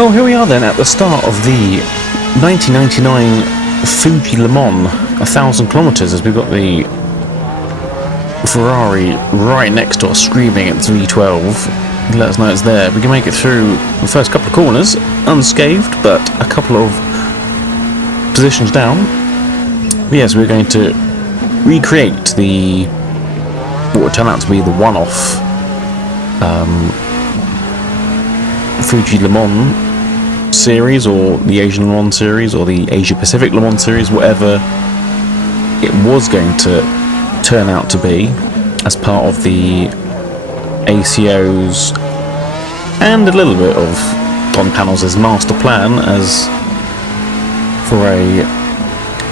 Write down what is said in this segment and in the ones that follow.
Well, here we are then at the start of the 1999 Fuji Le Mans, 1,000 kilometres, as we've got the Ferrari right next to us screaming at V12. Let us know it's there. We can make it through the first couple of corners unscathed, but a couple of positions down. But yes, we're going to recreate what would turn out to be the one-off Fuji Le Mans series, or the Asian Le Mans series, or the Asia Pacific Le Mans series, whatever it was going to turn out to be, as part of the ACO's and a little bit of Don Panels' master plan as for a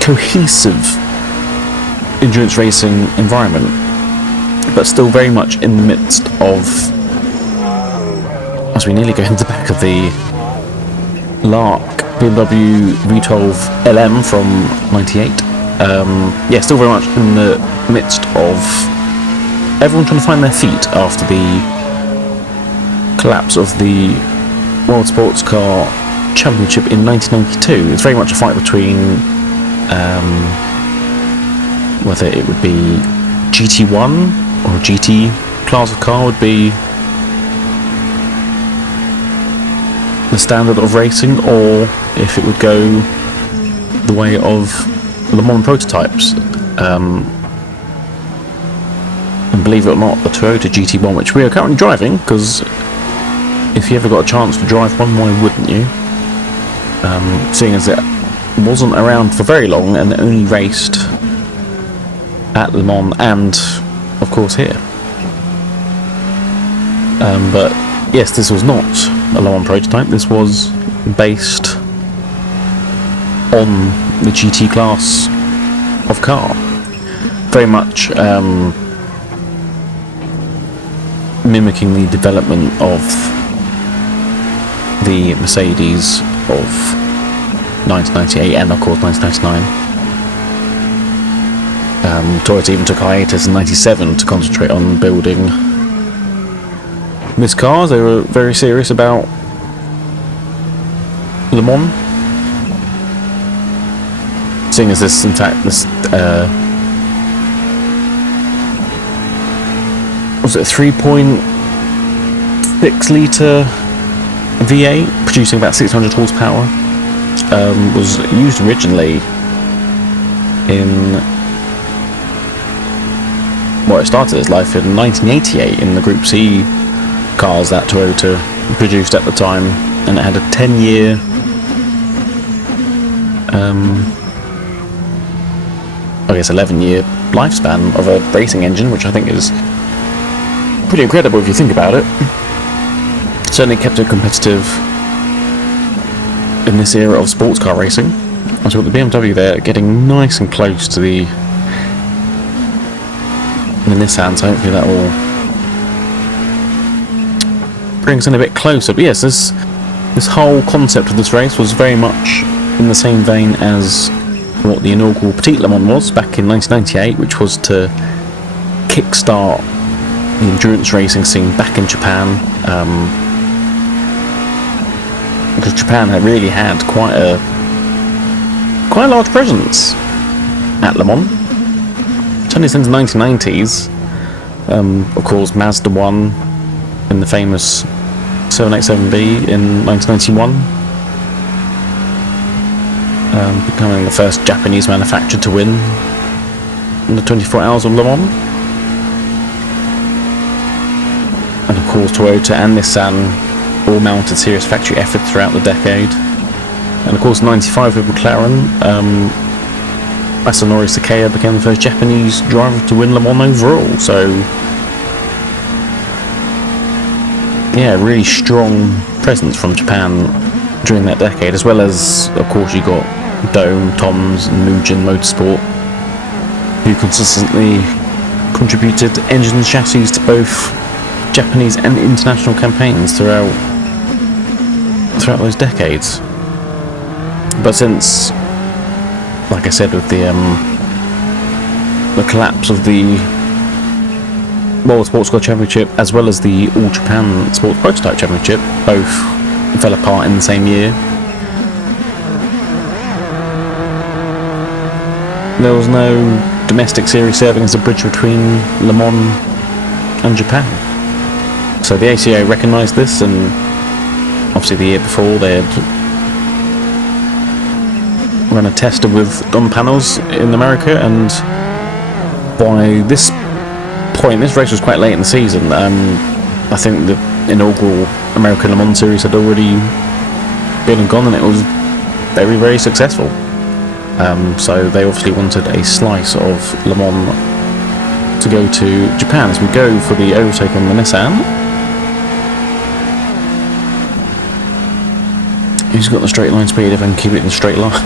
cohesive endurance racing environment, but still very much in the midst of, as we nearly go into the back of the Lark BMW V12 LM from '98. Yeah, still very much in the midst of everyone trying to find their feet after the collapse of the World Sports Car Championship in 1992. It's very much a fight between whether it would be GT1 or GT class of car would be the standard of racing, or if it would go the way of Le Mans prototypes. And believe it or not, the Toyota GT1, which we are currently driving, because if you ever got a chance to drive one, why wouldn't you? Seeing as it wasn't around for very long and only raced at Le Mans and, of course, here. But yes, this was not a Le Mans prototype. This was based on the GT class of car. Very much mimicking the development of the Mercedes of 1998 and of course 1999. Toyota even took hiatus in '97 to concentrate on building this car. They were very serious about Le Mans, seeing as this, in fact, this was it a 3.6 litre V8 producing about 600 horsepower. Was used originally in, well, it started its life in 1988 in the Group C cars that Toyota produced at the time, and it had a 10-year I guess 11-year lifespan of a racing engine, which I think is pretty incredible if you think about it. Certainly kept it competitive in this era of sports car racing. So we've got the BMW there getting nice and close to the Nissan, so hopefully that will bring us in a bit closer. But yes, this whole concept of this race was very much in the same vein as what the inaugural Petit Le Mans was back in 1998, which was to kickstart the endurance racing scene back in Japan, because Japan had really had quite a large presence at Le Mans. Certainly since the 1990s. Of course, Mazda won in the famous 787B in 1991. Becoming the first Japanese manufacturer to win in the 24 Hours of Le Mans. And of course Toyota and Nissan all mounted serious factory effort throughout the decade. And of course in 95 with McLaren, Masanori Sekiya became the first Japanese driver to win Le Mans overall. So yeah, really strong presence from Japan during that decade, as well as, of course, you got Dome, Toms, and Mugen Motorsport, who consistently contributed engines and chassis to both Japanese and international campaigns throughout those decades. But since, like I said, with the collapse of the World Sports Car Championship as well as the All Japan Sports Prototype Championship, both fell apart in the same year. There was no domestic series serving as a bridge between Le Mans and Japan. So the ACO recognised this, and obviously the year before they had run a tester with DOM panels in America, and by this point, this race was quite late in the season. I think the inaugural American Le Mans series had already been and gone, and it was very, very successful. So they obviously wanted a slice of Le Mans to go to Japan as we go for the overtake on the Nissan. Who's got the straight line speed if I can keep it in a straight line?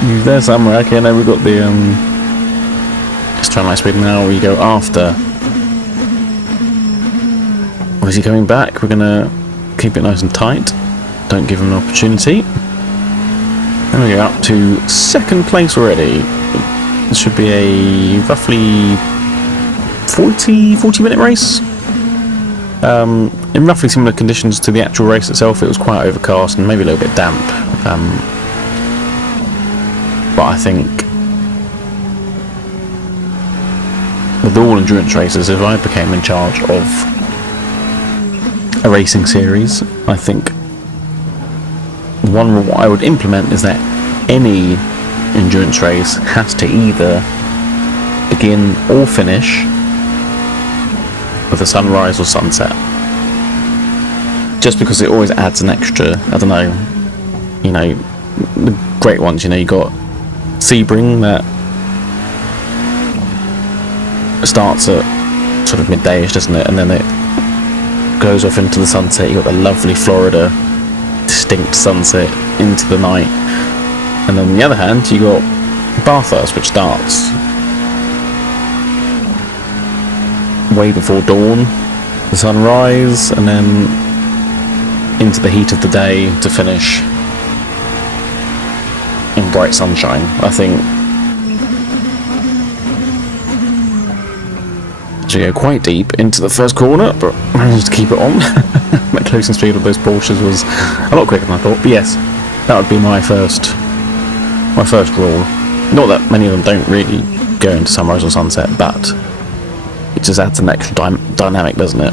He's there somewhere. Okay, now we've got the straight line speed now. We go after. Or is he coming back? We're gonna keep it nice and tight. Don't give him an opportunity. Then we go up to second place already. This should be a roughly 40 minute race. In roughly similar conditions to the actual race itself. It was quite overcast and maybe a little bit damp. But I think with all endurance races, if I became in charge of a racing series, I think one rule I would implement is that any endurance race has to either begin or finish with a sunrise or sunset. Just because it always adds an extra, I don't know, you know, the great ones, you know, you got Sebring that starts at sort of midday-ish, doesn't it? And then it goes off into the sunset. You got the lovely Florida distinct sunset into the night. And then on the other hand, you got Bathurst, which starts way before dawn, the sunrise, and then into the heat of the day to finish in bright sunshine. I think as we go quite deep into the first corner, but managed to keep it on. The closing speed of those Porsches was a lot quicker than I thought. But yes, that would be my first rule. Not that many of them don't really go into sunrise or sunset, but it just adds an extra dynamic, doesn't it?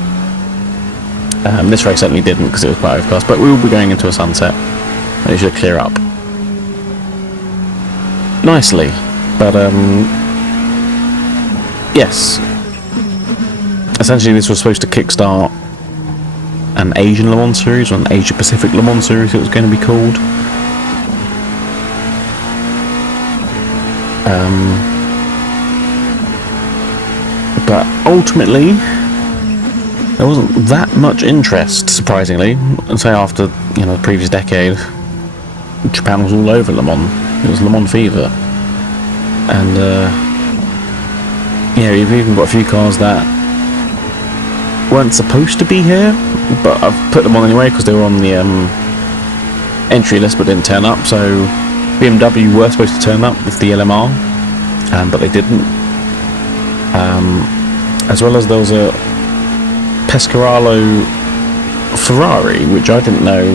This race certainly didn't because it was quite overcast, but we will be going into a sunset and it should clear up nicely. But yes, essentially this was supposed to kickstart an Asian Le Mans series, or an Asia Pacific Le Mans series it was going to be called. But ultimately there wasn't that much interest, surprisingly. I'd say after, you know, the previous decade, Japan was all over Le Mans. It was Le Mans fever. And yeah, you've even got a few cars that weren't supposed to be here, but I've put them on anyway because they were on the entry list but didn't turn up. So BMW were supposed to turn up with the LMR, but they didn't. As well as there was a Pescarolo Ferrari, which I didn't know,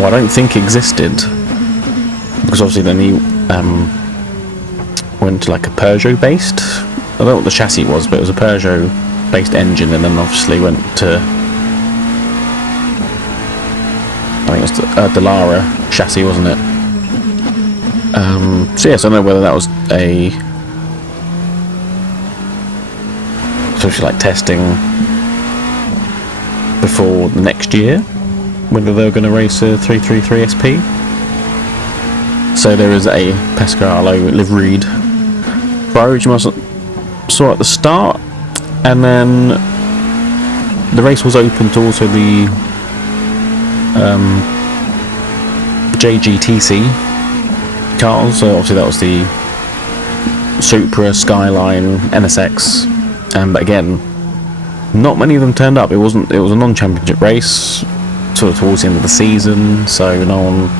or I don't think existed, because obviously then he went to like a Peugeot based, I don't know what the chassis was, but it was a Peugeot based engine, and then obviously went to, I think it was the Dallara chassis, wasn't it? So yes, I don't know whether that was a sort of like testing before the next year, whether they were going to race a 333 SP. So there is a Pescarolo liveried Ferrari, which you must saw at the start, and then the race was open to also the JGTC cars. So obviously that was the Supra, Skyline, NSX, but again, not many of them turned up. It was a non-championship race, sort of towards the end of the season, so no one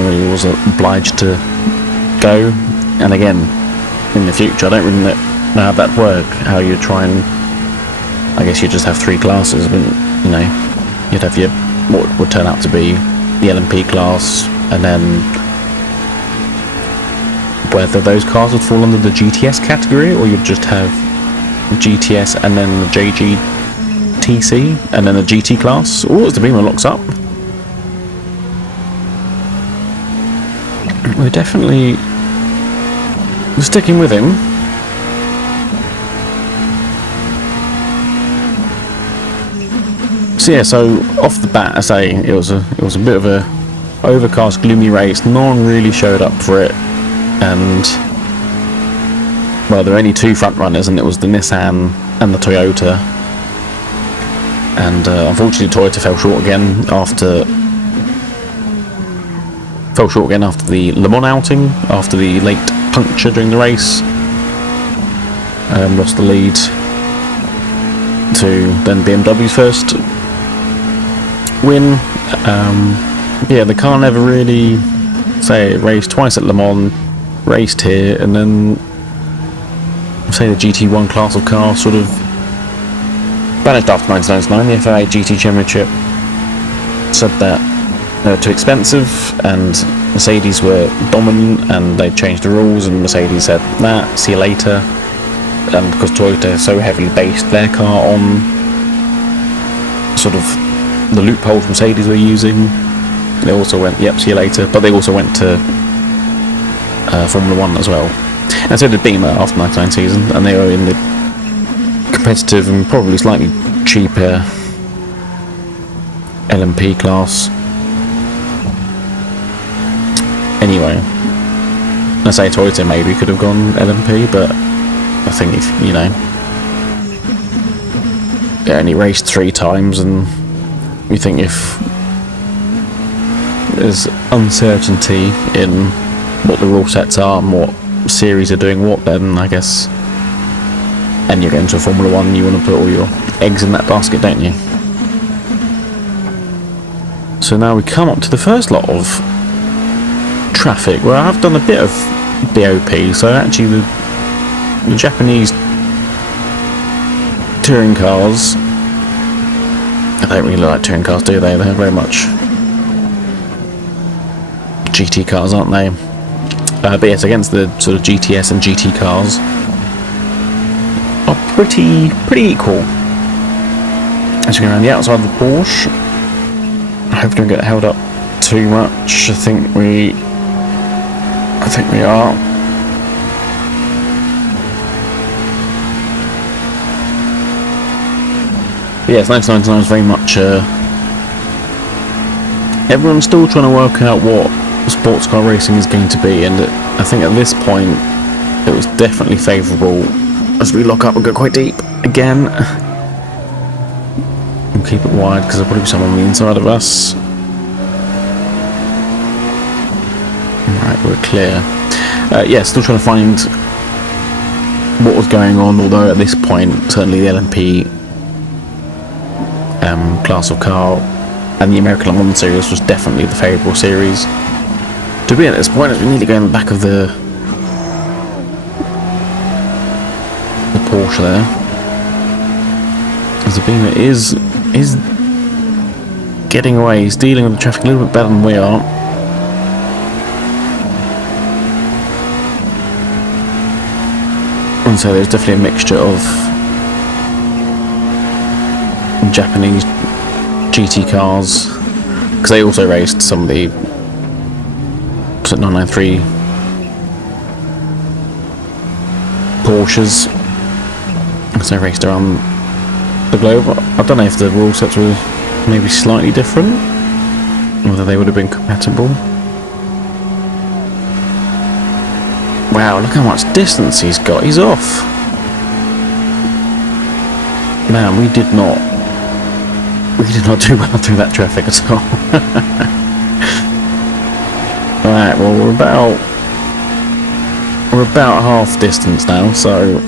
really was obliged to go. And again, in the future, I don't really know how that work, how you try and I guess you'd just have 3 classes, but you know, you'd have your what would turn out to be the LMP class, and then whether those cars would fall under the GTS category, or you'd just have GTS and then the JGTC and then the GT class. Oh, as the beamer locks up. We're definitely sticking with him. So yeah, so off the bat, I say it was a bit of a overcast, gloomy race. No one really showed up for it, and well, there were only 2 front runners, and it was the Nissan and the Toyota. And unfortunately, Toyota fell short again after the Le Mans outing, after the late puncture during the race. Lost the lead to then BMW's first win. Yeah, the car never really, say, raced twice at Le Mans, raced here, and then say the GT1 class of car sort of vanished after 1999. The FIA GT Championship said that they were too expensive and Mercedes were dominant, and they changed the rules, and Mercedes said, nah, see you later. And because Toyota so heavily based their car on sort of the loopholes Mercedes were using, they also went, yep, see you later. But they also went to Formula 1 as well. And so did Beamer after the 99 season, and they were in the competitive and probably slightly cheaper LMP class. Anyway, I say Toyota maybe could have gone LMP, but I think if, you know, it only raced 3 times, and you think if there's uncertainty in what the rule sets are and what series are doing what, then I guess, and you're going to a Formula 1, you want to put all your eggs in that basket, don't you? So now we come up to the first lot of traffic, where I've done a bit of BOP. So actually the Japanese touring cars, they don't really like touring cars, do they? They're very much GT cars, aren't they? But yes, against the sort of GTS and GT cars are pretty equal. As we go around the outside of the Porsche, I hope we don't get held up too much. I think we are. But yes, 1999 is very much everyone's still trying to work out what sports car racing is going to be, and I think at this point it was definitely favourable as we lock up and go quite deep again. And keep it wide because there'll probably be someone on the inside of us. Right, we're clear. Yeah, still trying to find what was going on, although at this point certainly the LMP class of car and the American Le Mans series was definitely the favourable series to be at this point, as we need to go in the back of the Porsche there. As the Beamer is getting away, he's dealing with the traffic a little bit better than we are. And so there's definitely a mixture of Japanese GT cars, because they also raced some of the 993 Porsches, because they raced around the globe. I don't know if the rule sets were maybe slightly different, whether they would have been compatible. Wow, look how much distance he's got. He's off. Man, we did not do well through that traffic at all. Right, well we're about half distance now, so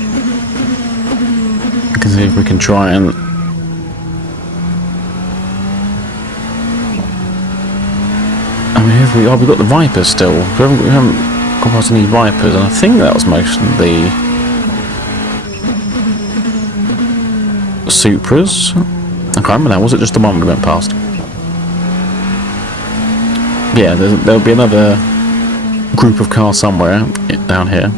we can see if we can try and we've got the Vipers still. We haven't gone past any Vipers, and I think that was most of the Supras. I can't remember now. Was it just the one we went past? Yeah, there'll be another group of cars somewhere down here.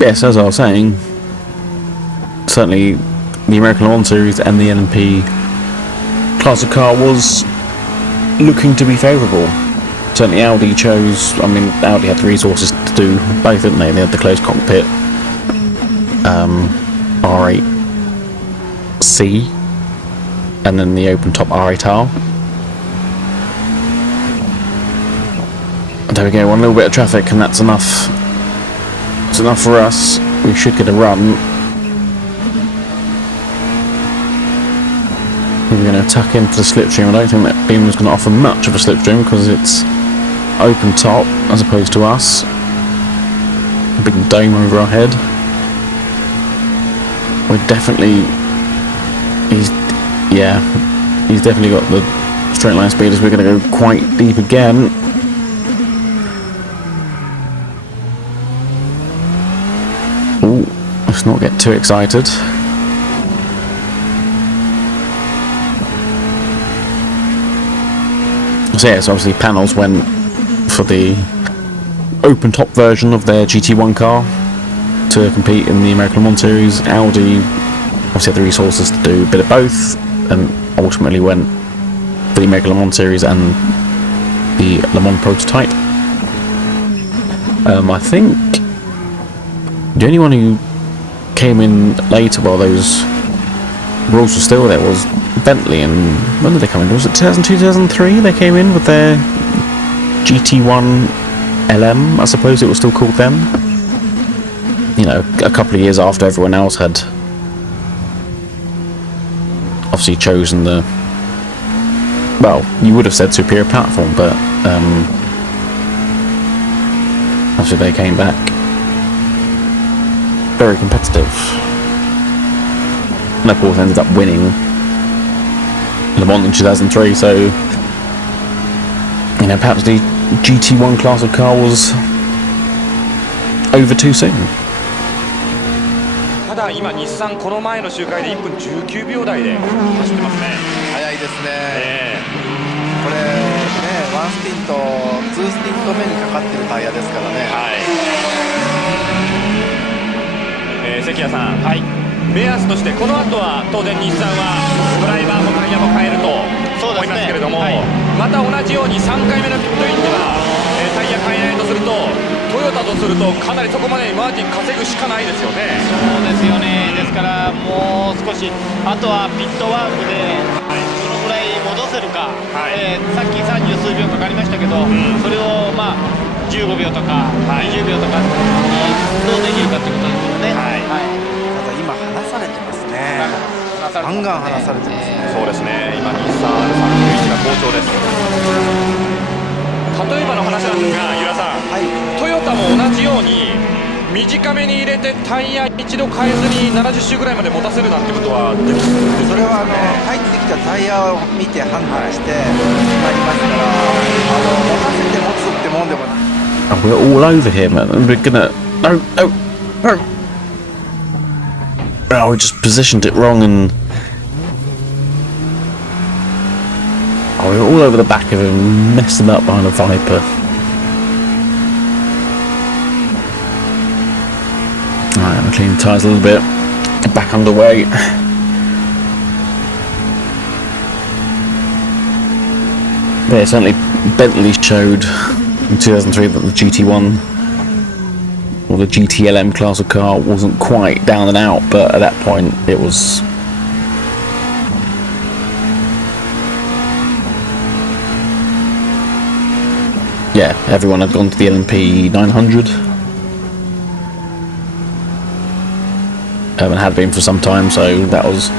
Yes, as I was saying, certainly the American Le Mans Series and the LMP class of car was looking to be favourable. Certainly Audi chose, I mean, Audi had the resources to do both, didn't they? They had the closed cockpit R8C and then the open top R8R. And there we go, one little bit of traffic and that's enough. It's enough for us. We should get a run. We're going to tuck into the slipstream. I don't think that beam was going to offer much of a slipstream because it's open top as opposed to us. A big dome over our head. We're definitely... He's definitely got the straight line speed as we're going to go quite deep again. Ooh, let's not get too excited. So yes, obviously Panels went for the open top version of their GT1 car to compete in the American Le Mans Series. Audi obviously had the resources to do a bit of both and ultimately went for the American Le Mans Series and the Le Mans prototype. I think the only one who came in later while those rules were still there was Bentley. And when did they come in? Was it 2002, 2003 they came in with their GT1 LM, I suppose it was still called then. You know, a couple of years after everyone else had obviously chosen the, well, you would have said superior platform, but obviously they came back very competitive. And of course ended up winning Le Mans in 2003, so you know, perhaps the GT1 class of car was over too soon. ただ今日産この前の周回で1分19秒台で走ってますね。早いですね。これね、1スティント、2スティント目にかかってるタイヤですからね。はい。関谷さん。はい。目安としてこの後は当然日産はドライバーもタイヤも変えると思いますけれども、はい、また同じように3回目のピットインでは、タイヤ変えないとするとトヨタとするとかなりそこまでマージン稼ぐしかないですよね。そうですよね。ですからもう少しあとはピットワークでどのぐらい戻せるか、はい、さっき30数秒かかりましたけど、それをまあ15秒とか20秒とかどうできるかということですよね。はいはい。今離されてますね。ガンガン離されてますね。そうですね。今日産 R31 が好調です。例えばの話なんですが、由良さん、はい、トヨタも同じように短めに入れてタイヤ一度変えずに70周ぐらいまで持たせるなんてことはできるんですか？それは入ってきたタイヤを見て判断してなりますから、持たせて持つってもんでもない。We're all over here, man. We're gonna no. Oh, we just positioned it wrong and... Oh, we were all over the back of him, messing up behind a Viper. Alright, I'm cleaning the tyres a little bit. Get back underway. But yeah, certainly Bentley showed in 2003 that the GT1 or the GTLM class of car wasn't quite down and out, but at that point it was yeah, everyone had gone to the LMP 900 and had been for some time, so that was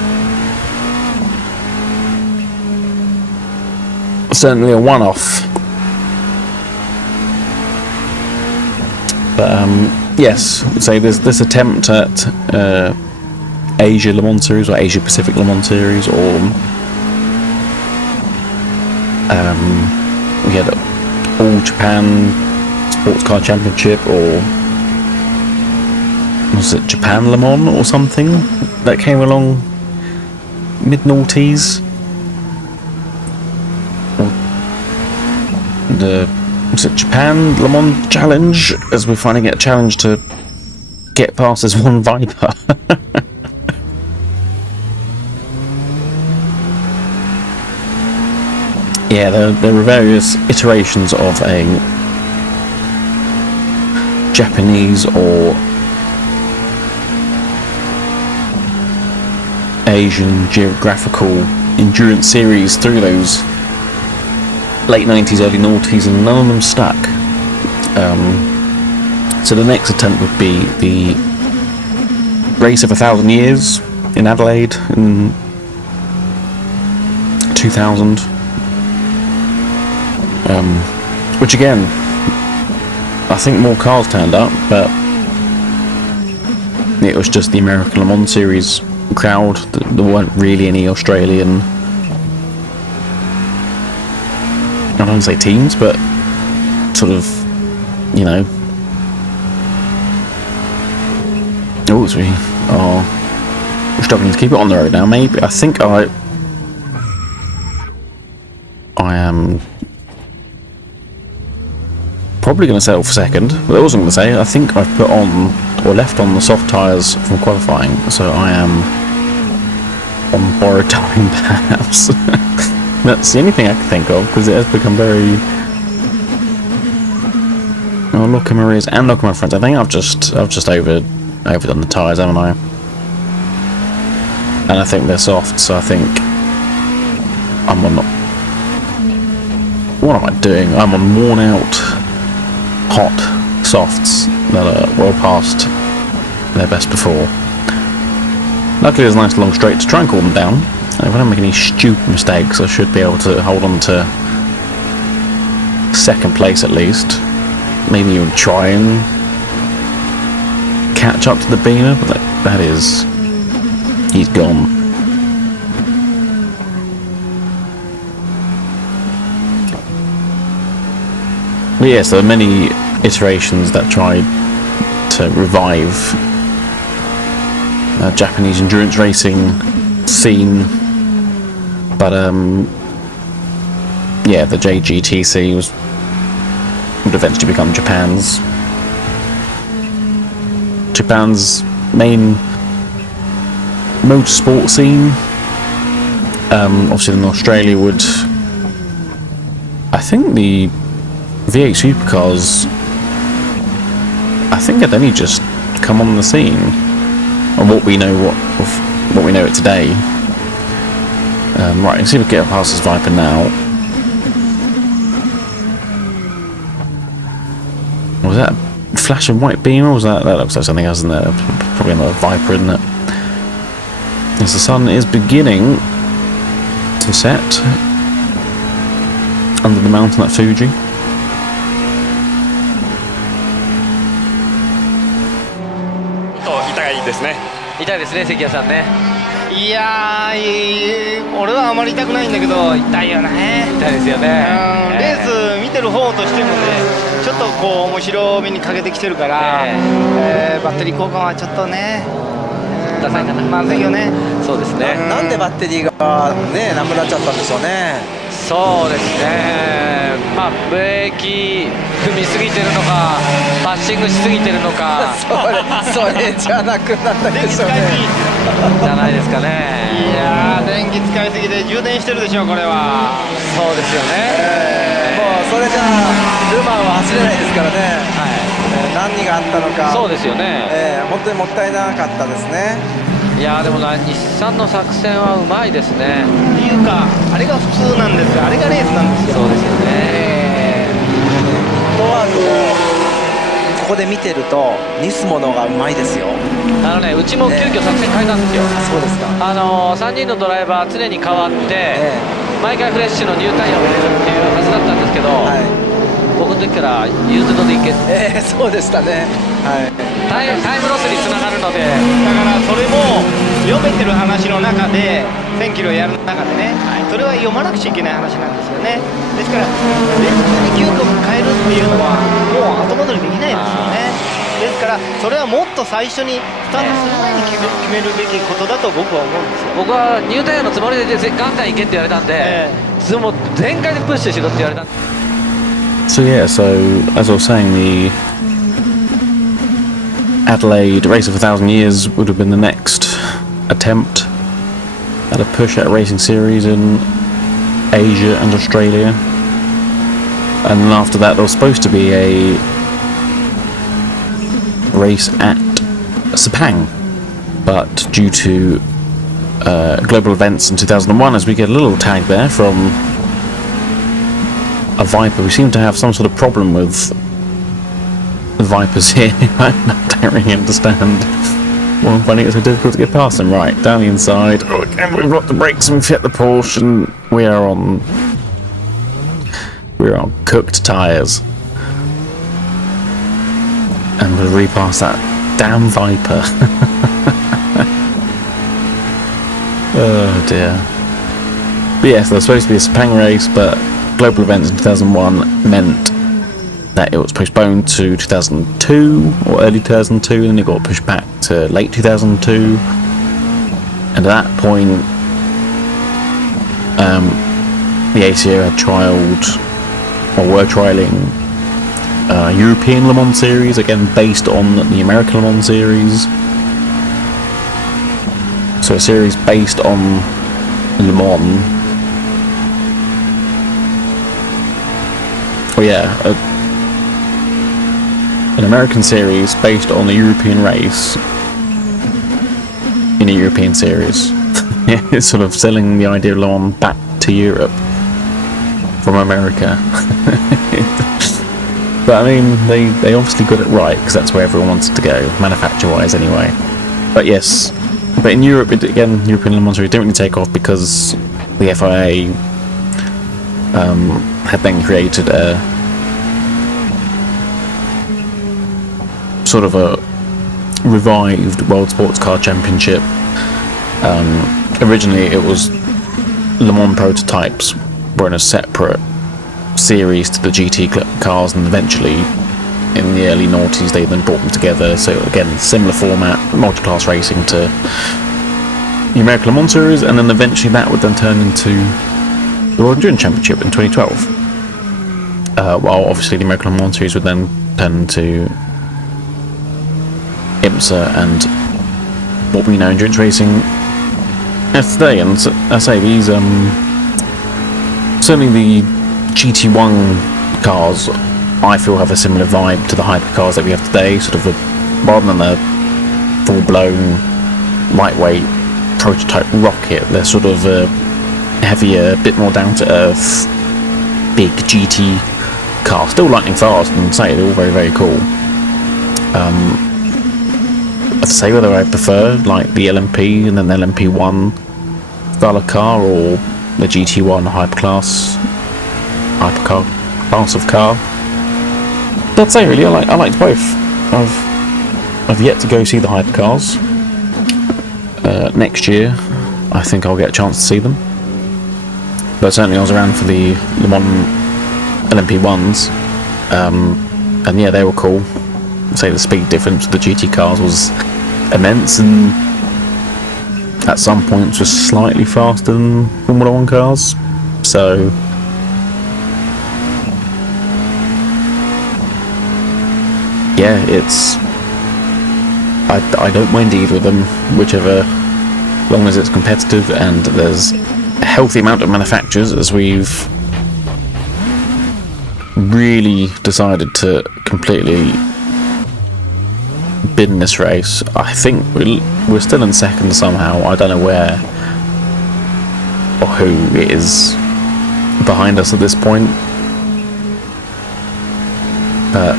certainly a one-off. But yes, say there's this attempt at Asia Le Mans Series or Asia Pacific Le Mans Series, or we had All Japan Sports Car Championship, or was it Japan Le Mans or something that came along mid-noughties? Was it Japan Le Mans challenge, as we're finding it a challenge to get past this one Viper. Yeah, there were various iterations of a Japanese or Asian geographical endurance series through those late 90s, early noughties, and none of them stuck. So the next attempt would be the Race of 1,000 Years in Adelaide in 2000. Which again, I think more cars turned up, but it was just the American Le Mans Series crowd. There weren't really any Australian, I don't want to say teams, but sort of, you know. Oh, so we're struggling to keep it on the road now. Maybe I think I am probably going to settle for second, but I wasn't going to say. I think I've put on or left on the soft tyres from qualifying, so I am on borrowed time, perhaps. That's the only thing I can think of, because it has become very. Oh, look at my rears and look at my fronts. I think I've just overdone the tyres, haven't I? And I think they're soft, so I think I'm on. What am I doing? I'm on worn out, hot softs that are well past their best before. Luckily there's a nice long straight to try and cool them down. If I don't make any stupid mistakes, I should be able to hold on to second place at least. Maybe even try and catch up to the Beamer, but that is... he's gone. But yes, there are many iterations that tried to revive Japanese endurance racing scene, but yeah, the JGTC would eventually become Japan's main motorsport scene. Obviously, in Australia would, I think the V8 supercars, I think had only just come on the scene, on what we know what we know it today. Right, you can see we get past this Viper now. Was that a flashing white beam, or was that looks like something else, isn't it? Probably another Viper, isn't it? As the sun is beginning to set under the mountain at Fuji.痛いですね、関谷さんね。いやー、俺はあまり痛くないんだけど、痛いよね。痛いですよね。レース見てる方としてもね、ちょっとこう面白みに欠けてきてるから、バッテリー交換はちょっとね、まずいよね。そうですね。なんでバッテリーがねなくなっちゃったんでしょうね。そうですね。まあブレーキ踏みすぎてるのか、パッシングしすぎてるのか。それじゃなくなったでしょうね。じゃないですかね。いやー、電気使いすぎて充電してるでしょ、これは。そうですよね。もうそれじゃルマンは走れないですからね。はい。何があったのか。そうですよね。本当にもったいなかったですね。いやーでも日産の作戦はうまいですね。っていうか、あれが普通なんですよ。あれがレースなんですよ。そうですよね。フットワークもここで見てるとニスモのがうまいですよ。うちも急遽作戦変えたんですよ。そうですか。3人のドライバー常に変わって、毎回フレッシュのニュータイヤを入れるっていうはずだったんですけど、僕の時からユーズドでいけて、そうでしたね。タイムロスにつながるので、だからそれも読めてる話の中で1000キロやる中でね、それは読まなくちゃいけない話なんですよね。ですからレース中に急遽変えるっていうのはもう後戻りできないですよね。でですからそれはもっと最初にスタートする前に決めるべきことだと僕は思うんですよ。僕はニュータイヤのつもりでガンガン行けって言われたんで、それも全開でプッシュしろって言われたんで。 So yeah, so as I was saying, the Adelaide Race of 1,000 Years would have been the next attempt at a push at a racing series in Asia and Australia. And then after that there was supposed to be a race at Sepang, but due to global events in 2001, as we get a little tag there from a Viper, we seem to have some sort of problem with the Vipers here. I don't really understand why I'm finding it so difficult to get past them. Right, down the inside. Oh, again, we've got the brakes and we've hit the Porsche, and we're on cooked tyres. And we'll repass that damn Viper. Oh dear. But yes, there was supposed to be a Sepang race, but global events in 2001 meant that it was postponed to 2002 or early 2002, and then it got pushed back to late 2002. And at that point, the ACO had trialled, or were trialling, European Le Mans series, again based on the American Le Mans series. So a series based on Le Mans. Oh yeah, an American series based on the European race in a European series. Yeah, it's sort of selling the idea of Le Mans back to Europe from America. But I mean, they obviously got it right, because that's where everyone wanted to go, manufacture-wise anyway. But yes, but in Europe, again, European Le Mans series didn't really take off because the FIA had then created a sort of a revived World Sports Car Championship. Originally it was Le Mans prototypes were in a separate series to the GT cars, and eventually in the early noughties they then brought them together. So again, similar format, multi-class racing to the American Le Mans series, and then eventually that would then turn into the World Endurance Championship in 2012. While obviously the American Le Mans series would then turn into IMSA and what we know endurance racing as today. And I say these certainly the GT1 cars I feel have a similar vibe to the hypercars that we have today, sort of rather than a full-blown lightweight prototype rocket, they're sort of heavier, a bit more down-to-earth big GT car, still lightning fast, and say they're all very, very cool. I'd say whether I prefer like the LMP and then the LMP1 style of car, or the GT1 hypercar class of car. But I'd say really I liked both. I've yet to go see the hypercars. Next year I think I'll get a chance to see them. But certainly I was around for the Le Mans LMP1s, and yeah, they were cool. I'd say the speed difference with the GT cars was immense, and at some points was slightly faster than Formula 1 cars. So yeah, it's I don't mind either of them, whichever, long as it's competitive and there's a healthy amount of manufacturers, as we've really decided to completely bin this race. I think we're still in second somehow. I don't know where or who is behind us at this point, but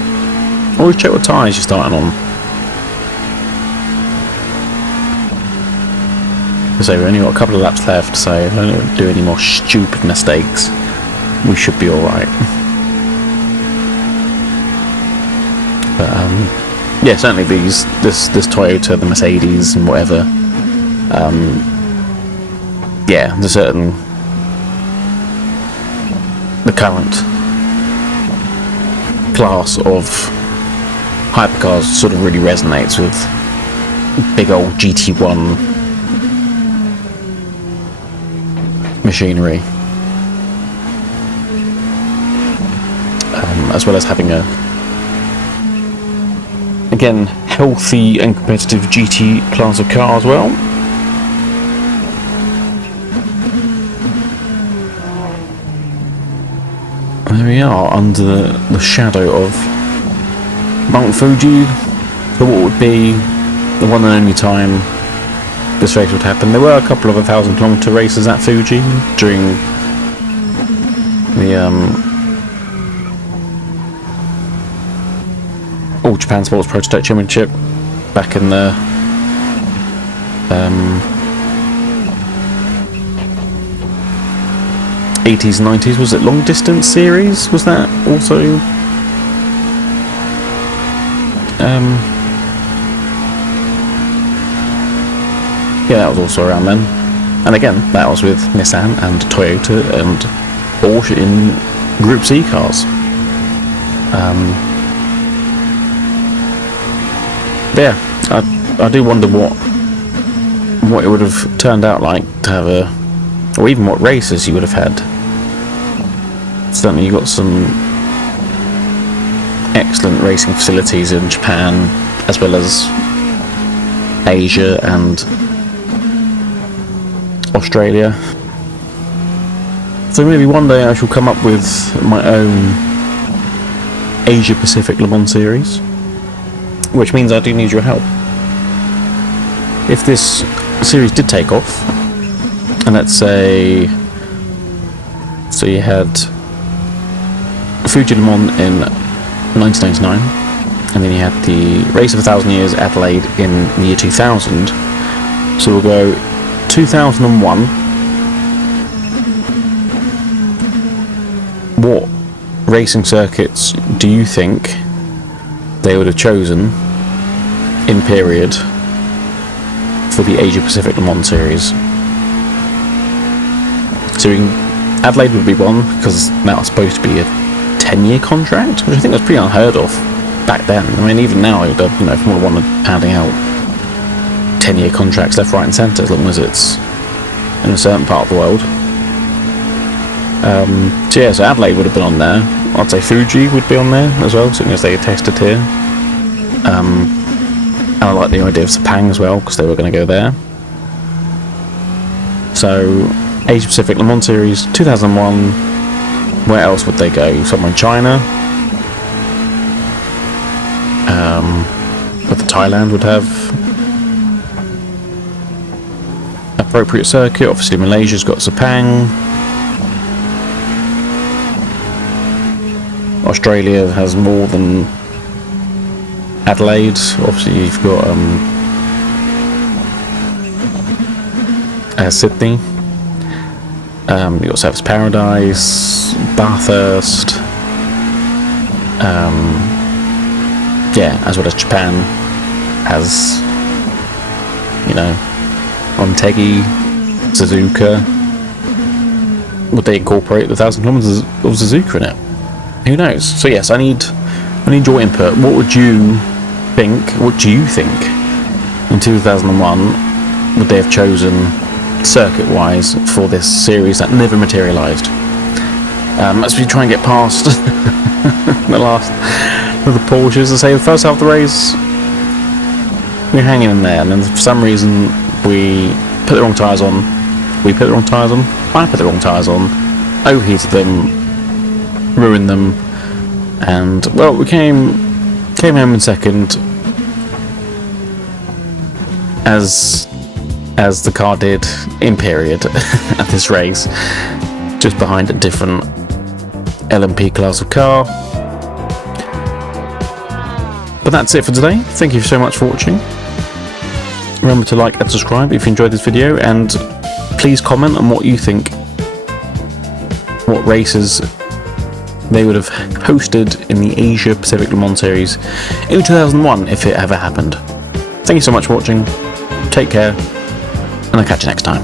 always check what tyres you're starting on. So we've only got a couple of laps left, so if I don't do any more stupid mistakes, we should be alright. But yeah, certainly this Toyota, the Mercedes and whatever, yeah, the current class of hypercars sort of really resonates with big old GT1 machinery, as well as having a, again, healthy and competitive GT class of car as well. There we are, under the shadow of Mount Fuji, for what would be the one and only time this race would happen. There were a couple of 1,000-kilometer races at Fuji during the All Japan Sports Prototype Championship back in the 80s and 90s. Was it long distance series? Was that also yeah, that was also around then. And again, that was with Nissan and Toyota and Porsche in Group C cars. Yeah, I do wonder what it would have turned out like to have a, or even what races you would have had. Certainly you got some excellent racing facilities in Japan, as well as Asia and Australia. So maybe one day I shall come up with my own Asia Pacific Le Mans series, which means I do need your help. If this series did take off, and let's say, so you had Fuji Le Mans in 1999, and then you had the Race of 1,000 Years Adelaide in the year 2000, so we'll go 2001. What racing circuits do you think they would have chosen in period for the Asia Pacific Le Mans series? So Adelaide would be one, because that was supposed to be a 10-year contract, which I think was pretty unheard of back then. I mean, even now, Formula One are pounding out 10-year contracts left, right and centre, as long as it's in a certain part of the world. So yeah, so Adelaide would have been on there. I'd say Fuji would be on there as well, seeing as they tested here. And I like the idea of Sepang as well, because they were going to go there. So Asia Pacific Le Mans Series 2001. Where else would they go? Somewhere in China. But Thailand would have appropriate circuit. Obviously Malaysia's got Sepang. Australia has more than Adelaide. Obviously you've got Sydney. You've got Surfers Paradise, Bathurst, yeah, as well as Japan has, Ontegi, Suzuka. Would they incorporate the 1,000 kilometers of Suzuka in it? Who knows? So yes, I need your input. What do you think in 2001 would they have chosen circuit-wise for this series that never materialised? As we try and get past the last of the Porsches, I say the first half of the race we're hanging in there, and then for some reason we put the wrong tyres on. I put the wrong tyres on, overheated them, ruined them, and well, we came home in second, as the car did in period at this race, just behind a different LMP class of car. But that's it for today. Thank you so much for watching. Remember to like and subscribe if you enjoyed this video, and please comment on what you think, what races they would have hosted in the Asia Pacific Le Mans Series in 2001 if it ever happened. Thank you so much for watching. Take care, and I'll catch you next time.